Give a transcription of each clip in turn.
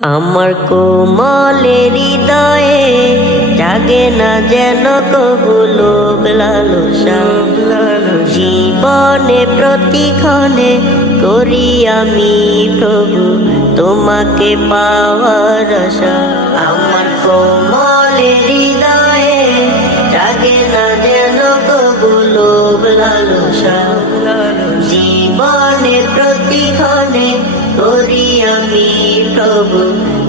আমার কোমলের হৃদয়ে জাগে না যেন কবুলো লালসা। জীবনে প্রতিক্ষণে করি আমি প্রভু, তোমাকে পাওয়ার আশা। আমার কোমলের হৃদয়ে জাগে না যেন কবুলো লালসা।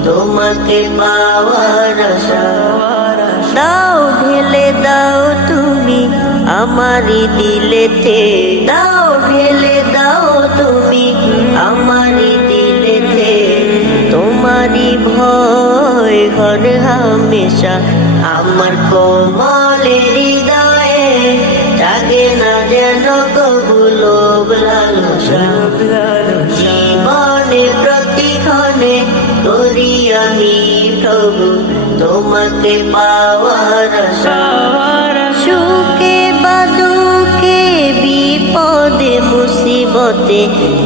তোমাকে পাওয়ার আশা। দাও ঢেলে দাও তুমি, আমারই দিলেতে দাও ঢেলে দাও তুমি, আমারই দিলেতে তোমারই ভয় ঘর হামেশা, আমার কোমলের হৃদয়ে জাগে না যেন কবুলো লালসা। প্রভু তোমাকে পাওয়ার সুখে বাদুকে বিপদে মুসিবতে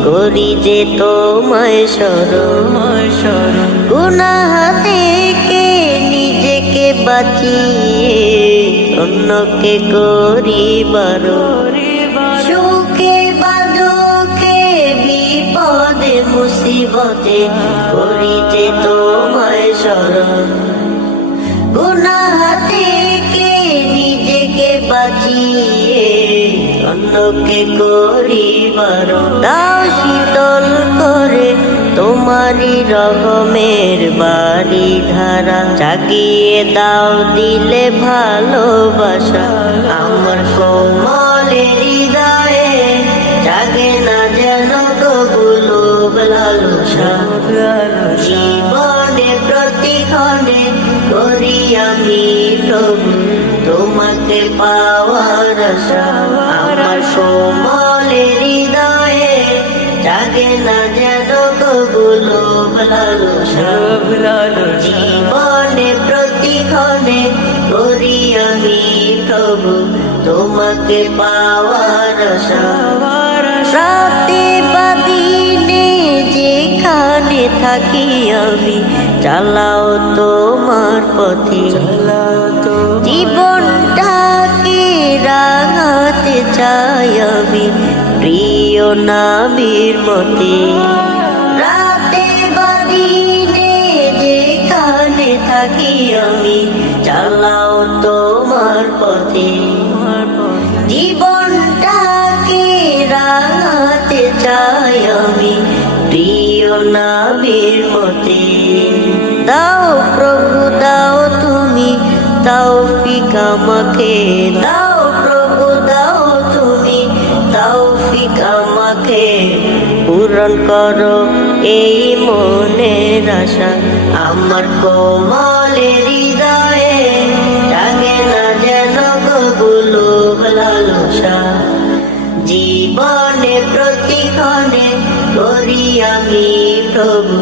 করি যে তোমায় স্মরণ। গুনাহ থেকে নিজেকে বাঁচিয়ে অন্যকে করি বারণ সুখে বা দুঃখে বিপদে মুসিবতে করি যে তোমায় স্মরণ গুনাহ থেকে নিজেকে বাঁচিয়ে অন্যকে করি বারণ দাও শীতল করে তোমারই রহমের বাড়ি ধারা। জাগিয়ে দাও দিলে ভালোবাসা। আমার কোমলের হৃদয়ে জাগে না যেন কবুলো লালসা। জীবনে আমি প্রভু, তোমাকে পাওয়ার আমার কোমলের হৃদয়ে জাগে না যেন কবুলো জীবনে, প্রতিক্ষণে করি আমি প্রভু, তোমাকে পাওয়ার আশা। রাতে যেখানে থাকি আমি চালাও তোমার পথে। জীবনটাকে রাঙাতে চাই আমি প্রিয় নাবির মতে। রাতে বা দিনে যেখানে থাকি আমি, চালাও তোমার পথে। জীবনটাকে নাবির মতে। দাও প্রভু, দাও তুমি তাও আমাকে। দাও প্রভু, দাও তুমি তাও আমাকে। পূরণ করো এই মনের আশা। আমার কোমলের জীবনে প্রতিক্ষণে করি আমি প্রভু,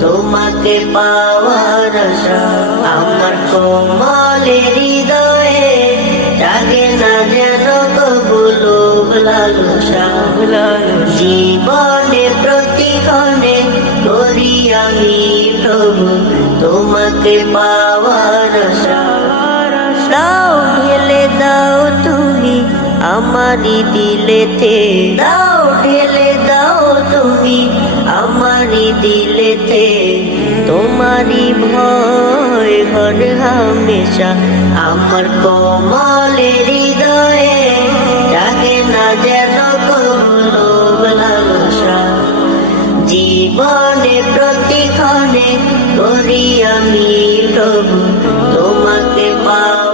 তোমাকে পাওয়ার আমার কোমলের হৃদয়ে জাগে না যেন কবুলো লালসা। জীবনে প্রতিক্ষণে করি আমি প্রভু, তোমাকে পাওয়ার আশা। আমারি দিলেতে দাও ঢেলে দাও তুমি আমারি দিলেতে তোমারি ভয় হর হামেশা আমার কমালে হৃদয়ে জাগে না যেন কোনো জীবনে প্রতিক্ষণে করি আমি প্রভু তোমাকে পাও